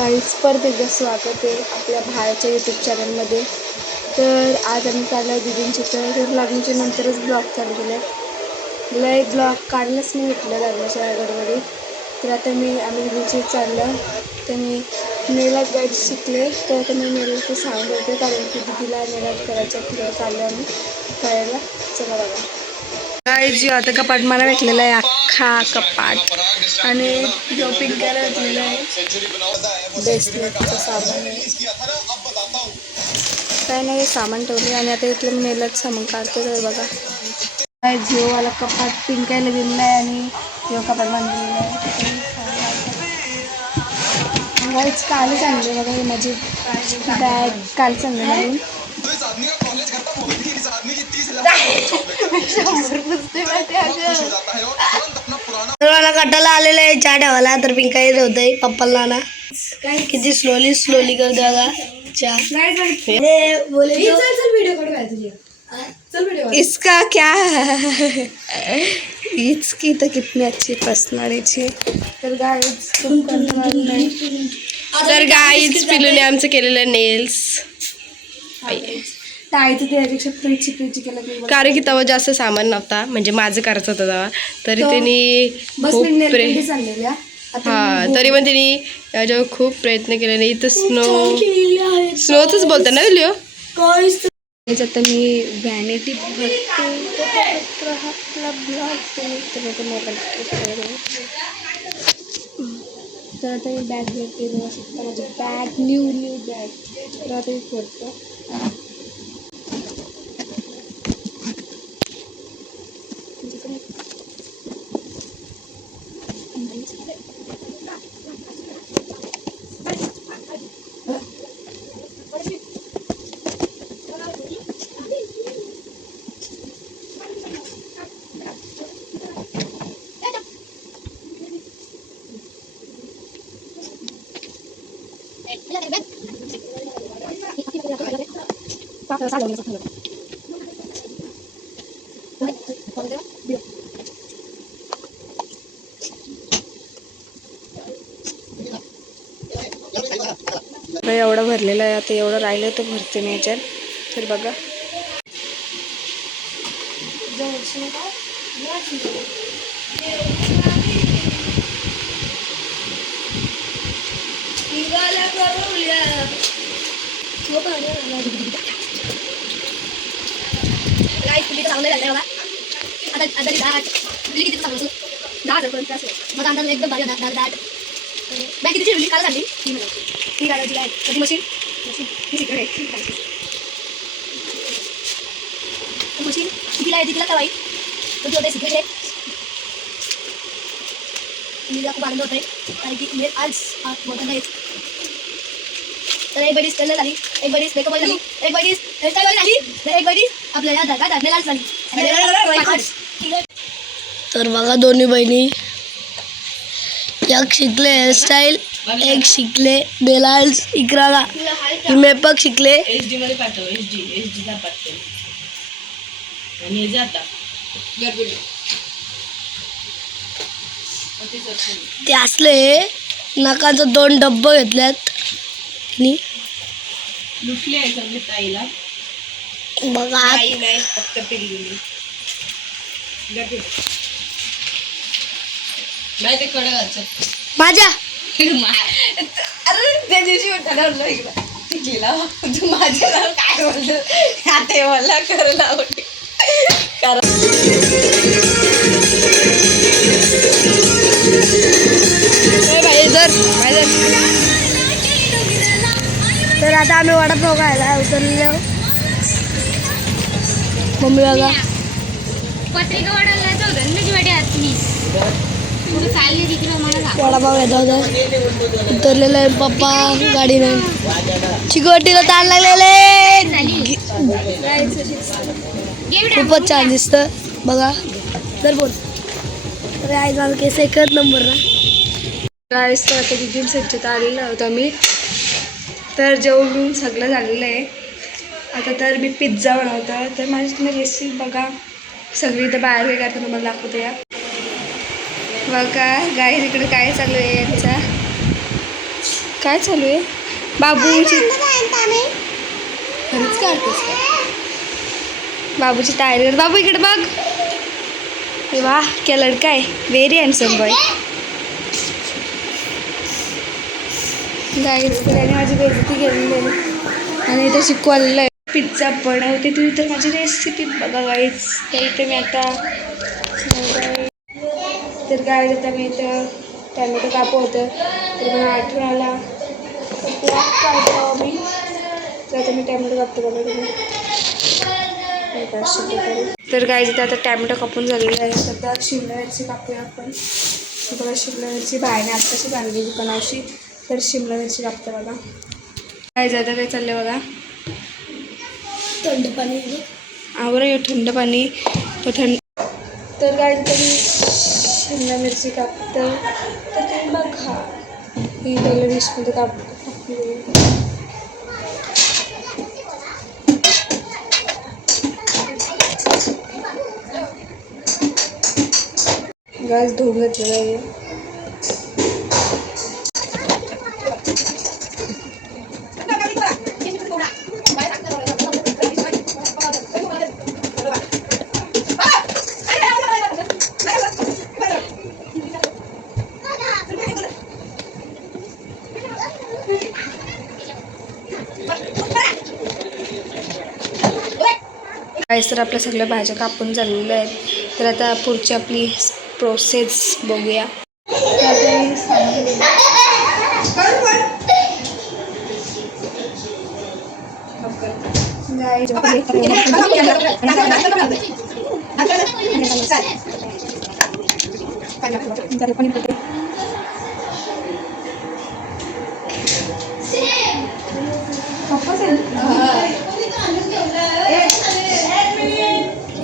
Guys परत एकदा स्वागत आहे आपल्या भावाच्या यूट्यूब चॅनलमध्ये. तर आज आम्ही काढला दीदींची तर लग्नाच्या नंतरच ब्लॉग चालू केला आहे. लय ब्लॉग काढलंच नाही भेटलं लग्नाच्या गडबडीत. तर आता आम्ही दीदींची चाललं तर मी नेलात गाईड शिकले. तर आता मी नेलाचं साऊंड होते कारण की दीदीला नेलात करायचं तिकडे चाललं आम्ही करायला. चला बघा गाईज आता कपाट मला भेटलेला आहे अख्खा कपाट आणि जो पिंक कलर भेटलेला आहे बेसलेटचं सामान आहे. काही नाही सामान ठेवले आणि आता इथलं मी नेलात सामान काढतो. तर बघा काय जिओवाला कपाट पिंकायला दिलेला आहे आणि जिओ कपाट बांधलेला आहे. गाईज कालच आणले बघा हे माझी बॅग कालच आणले म्हणून मला कटाला आलेलं आहे चहा ठेवायला. तर पिंकाई ठेवतंय पप्पाला ना किती स्लोली कर द्या चहा. इसका क्या इसकी तो कितनी अच्छी पर्सनॅलिटी. तर गाईज पिलूने आमचं केलेलं नेल्स टाळीचं त्यापेक्षा फ्रीजची केलं कारण की तेव्हा जास्त सामान नव्हता म्हणजे माझं करायचं होतं तेव्हा. तरी त्यांनी तरी पण त्यांनी याच्यावर खूप प्रयत्न केले. नाही तर स्नोच बोलता ना लिओ. आता मी व्हॅनिटी तर आता मी बॅग घेते माझी बॅग न्यू बॅग. तर आता मी फोडतो. एवढं भरलेलं आहे आता एवढं राहिलं तर भरते मी याच्यात. तर बघा चांगलं झालं बघा. आता किती चांगलं 10,000 मग आमचा एकदम भारी 10,000 बॅग किती ठेवली काल झाली ती गाडी काय कधी मशीन मशीन कितीला आहे तिला काय कधी होते सिक्रेट आहे. मी खूप आनंद होत आहे कारण की आज मोठा नाही. तर एक बडीच कलर झाली एक बडीच मेकअप झाली एक बडीच हेअरस्टाईल झाली एक बडीच आपल्याला लाल झाली. तर बघा दोन्ही बहिणी एक शिकले हेअरस्टाईल एक शिकले बेलाल्स इकराला मेकअप शिकले. HD मध्ये पाठव HD चा पाठव आणि जाता ते असले नकाचं 2 डब्बे घेतल्यात आणि लुटले आहे सगळे ताईला बघा नाही फक्त पिल्लूनी नाही ते कडे घालचं माझ्या अरे त्या दिवशी ठरवलं गेला तू माझ्या काय बोलतो आता मला करायला आवडते कारण तर आता आम्ही वडापाव खायला उतरलो. मम्मी बघा पत्रिका वडापाव येत होता उतरलेलं आहे पप्पा गाडीने. चिकवटीला ताण लागलेले खूपच छान दिसतं बघा. तर बोल अरे आई झालं केस एकच नंबर ना गाईस. तर आता दिदीन स्वच्छता आलेला होता मी तर जेवून सगळं झालेलं आहे. आता तर मी पिझ्झा बनवतो. तर माझी तुम्ही रेसिपी बघा सगळी इथं बाहेर काय करता तुम्हाला दाखवते या बघा गाईस. इकडे काय चालू आहे यांचा काय चालू आहे बाबूची? खरंच काढतेस का? बाबूची टायर. बाबू इकडे बघ. हे वाह क्या लड़का आहे. Very handsome boy. गाईज त्याने माझी बेइज्जती केलेली आहे आणि इथे शिकवायला पिझ्झा बनवते तू तर माझी रेसिपी बघा गाईज. तर इथे मी आता तर काय आता मी इथं टॅमॅटो कापू होतं तर मला आठवण आला काढतो मी. तर आता मी टॅमॅटो कापतो बघा तुम्ही. तर काय इथे आता टॅमॅटो कापून झालेलं आहे. सध्या शिमला मिरची कापूया आपण. बघा शिमला मिरची बाहेरने आत्ताशीच आणली दुकानाशी. तर शिमला मिरची कापते बघा. काय जातं काय चाललं बघा. थंड पाणी आवरा थंड पाणी तो थंड. तर काय तरी शिमला मिरची कापतं तर तुम्ही बघा ही पहिल्या डिशमध्ये कापली. गॅस धुवून घेतलेला आहे. तर आपल्या सगळ्या भाज्या कापून झालेल्या आहेत. तर आता पुढची आपली प्रोसेस बघूया.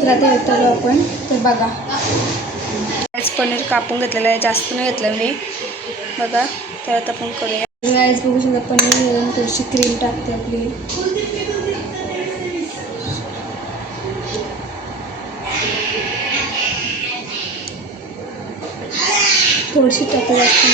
तर आता येतो आपण. तर बघा पनीर कापून घेतलेलं आहे. जास्त नाही घेतलं मी बघा. तर आता आपण करूया. राईस बघू शकता पनीर थोडीशी क्रीम टाकते आपली. थोडीशी टाकली जास्त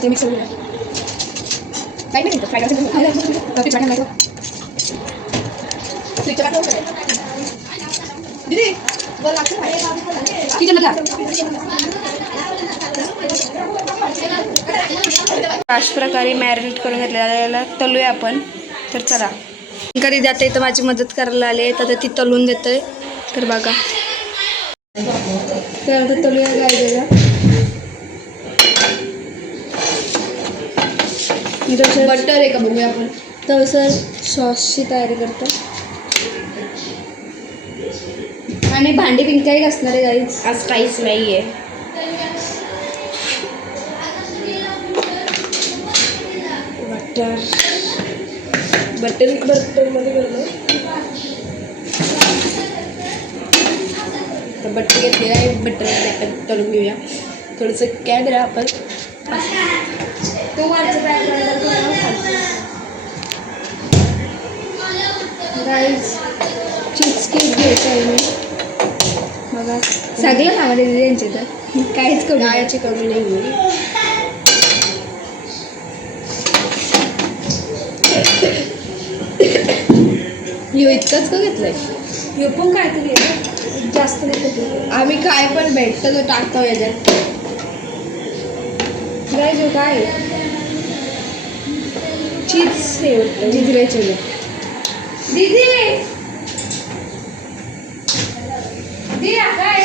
ते मिक्स करूया. काय नाही फ्राय करायचं. अशा प्रकारे मॅरिनेट करून घेतलेला तलूया आपण. तर चला कधी जाते इथं माझी मदत करायला आले तर ती तलून देतोय. तर बघा तर आता तलूया गायला. बटर आहे का बघूया आपण. तर सर सॉसची तयारी करतो आणि भांडी पिंकाही असणार आहे गाईज. आज काहीच नाही आहे. बटरमध्ये करतो. बटर घेतलेलं आहे. बटरमध्ये आपण तळून घेऊया. थोडंसं कॅमेरा आपण तो वरचं फ्राय करायला गाईज. चीज केक घ्यायचं आहे मी बघा. सगळं खामध्ये दिले यांचे तर काहीच कमी याची कमी नाही आहे. ह्यो इतकंच का घेतलंय? ह्यो पण काहीतरी आहे जास्त नाही. आम्ही काय पण भेटतं तो टाकतो याच्यात. गाईज ह्यो काय चीज हे होतं. चीज घ्यायचं दीदी काय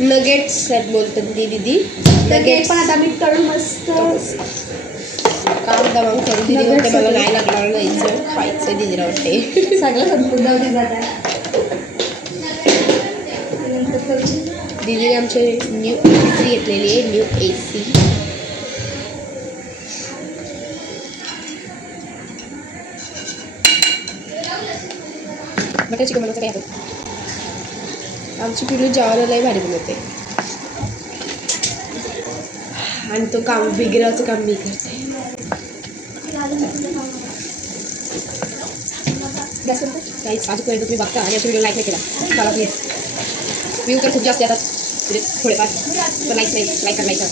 नगेट्स बोलतात दीदी. नगेट्स पण आता मी तळून मस्त काम दमाम करून दिली होते. मला नाही लागणार जायचं खायचं दिदीला वाटते. सगळं संपून जाऊ दे. दीदीने आमचे न्यू AC घेतलेली आहे, न्यू AC. बटर चिकन बनवायचं काय आहे. आमची पिलू जेवायला लई भारी बनवते आणि तो काम बिगराचं काम मी करते. काहीच आजपर्यंत तुम्ही बघता आणि अशा व्हिडिओ लाईक नाही केला मला प्लीज. व्ह्यू तर खूप जास्त येतात म्हणजे थोडेफार पण लाईक नाही. लाईक करा.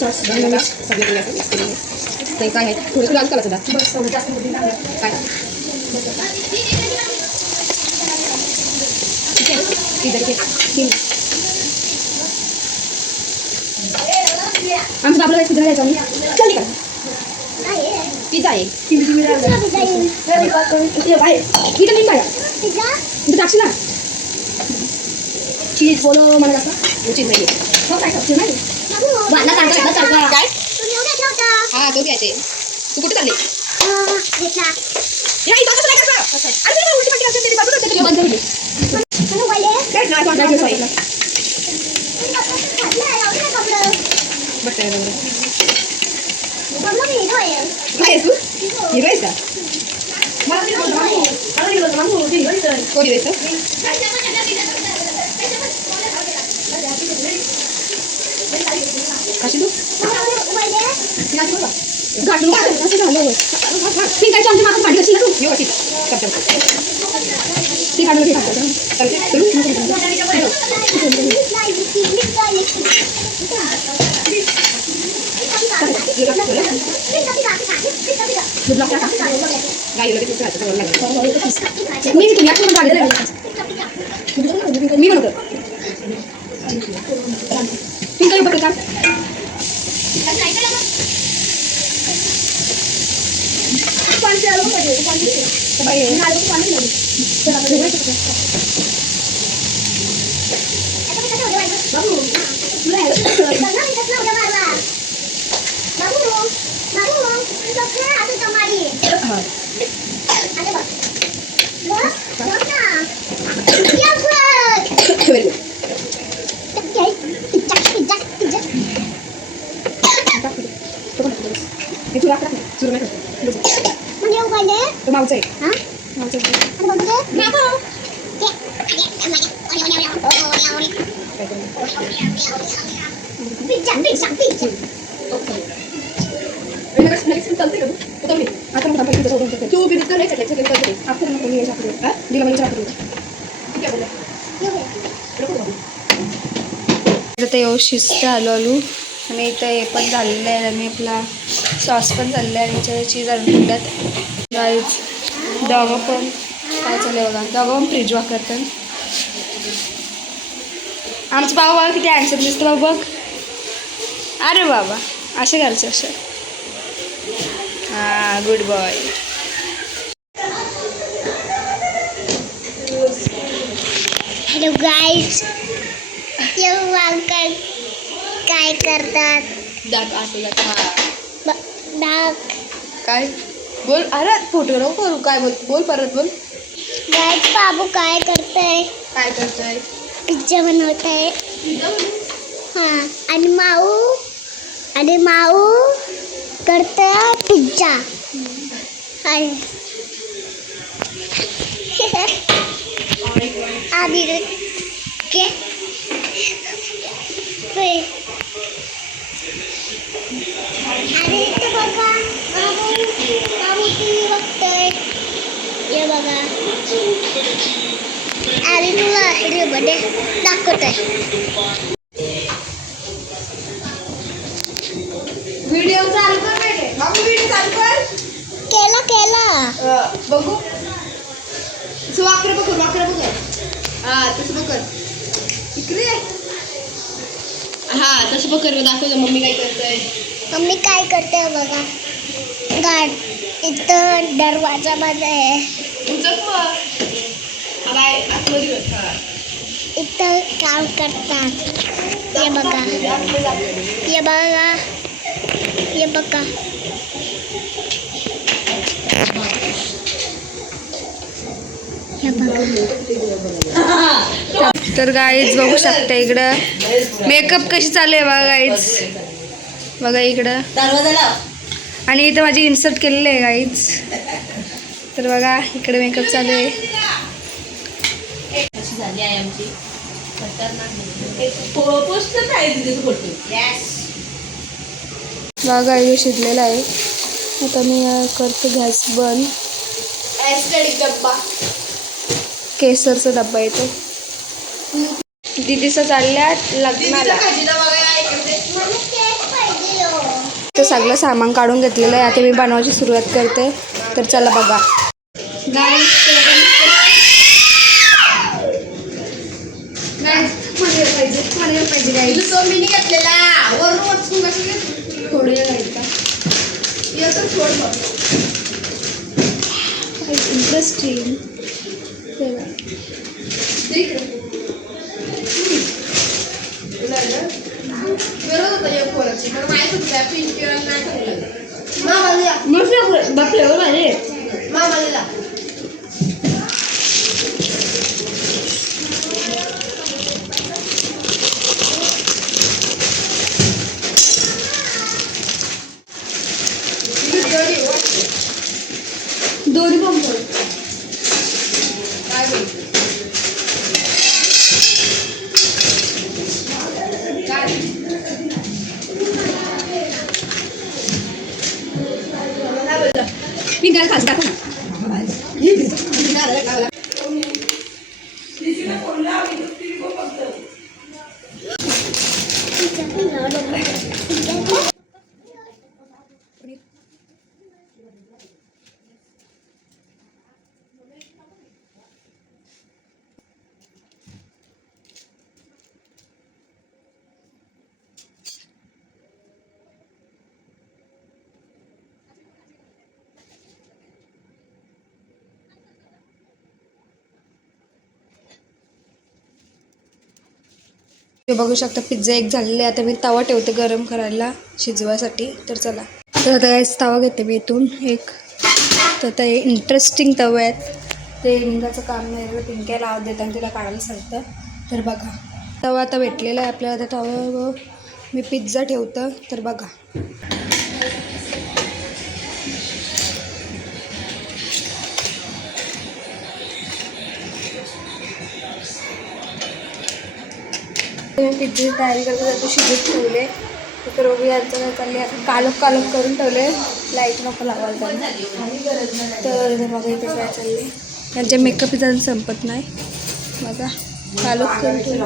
सॉस बनवला सगळे ते काय आहे थोडं थोडं आज करायचं काय आमचं आपलं पिझ्झा घ्यायचा चल का पिझ्झा आहे इथं नाही काय इथं टाकशील ना चीज बोलो मला कसं चीज नाही काय हा तो घ्यायचे तू कुठे चालले काय तू हिरो आहेस का कोणी द्यायचं कशी तू घालून असं झालं ठीक आहे आमच्या मागं पाठी कशी ना तू येऊ ठीक ती काढून घे मी म्हणतो ठीक आहे बघ का ते शिस्त आलो आणि इथं हे पण झालेलं आहे आणि आपला सॉस पण झालेला आहे आणि याच्यावर चीज आणून ठेवल्यात गाईज. डॉगो पण काय चाललं बघा डॉगो पण फ्रीज वापरतात. आमचं बाबा बघा किती हँडसम दिसतं बाबा बघ. अरे बाबा असे घरचे असे हां गुड बॉय. हॅलो गाईज काय करतात दाख असं दाख डाक काय बोल अरे फोटो नको करू काय बोल परत बोल. गाईज बाबू काय करतंय पिझ्झा बनवतंय हां आणि माऊ करतंय पिझ्झा आम्ही के अरे इथं बघा बाबू टीव्ही बघतोय हे बघा आणि तुला व्हिडिओमध्ये दाखवतोय. व्हिडिओ चालू कर बेटे बाबू व्हिडिओ चालू कर केला बघू तसं वाकडं बघ हां तसं बघ इकडे हां तसं बघ दाखव मम्मी काय करतंय. मम्मी काय करते बघा गाड इथं दरवाजामध्ये इथं काम करतात. हे बघा हे बघा हे बघा हे बघा तर गाईज बघू शकता इकडं मेकअप कशी चालू आहे बघा गाईज. बघा इकडं आणि इथं माझी इन्सर्ट केलेली आहे गाईज. तर बघा इकडे मेकअप चालू आहे. बघा गाईज शिजलेला आहे. आता मी करतो गॅस बंद. डब्बा केसरचा डब्बा येतो. दीदीचं चालल्यात लग्नाला. तर सगळं सामान काढून घेतलेलं आहे. आता मी बनवायची सुरुवात करते. तर चला बघा. इंटरेस्टिंग. दोन्ही पंप मी काय खास दाखव. बघू शकता पिझ्झा एक झालेला आहे. आता मी तवा ठेवते गरम करायला शिजवायसाठी. तर चला. तर आता काहीच तवा घेते मी इथून एक. तर आता हे इंटरेस्टिंग तवे आहेत. ते निघाचं काम नाही. पिंक्याला आवाज देतात आणि तिला काढायला सांगतं. तर बघा तवा आता भेटलेला आहे आपल्याला. त्या तव्यावर मी पिझ्झा ठेवतं. तर बघा मी पिझ्झाची तयारी करतो. त्यात शिजत ठेवले. तर बघूया यांचं काय चालले. कालप करून ठेवले. लाईट नको लावायला त्यांना. तर बघा इथे काय चालले. त्यांच्या मेकअप इथं संपत नाही. बघा कालप करून ठेवले.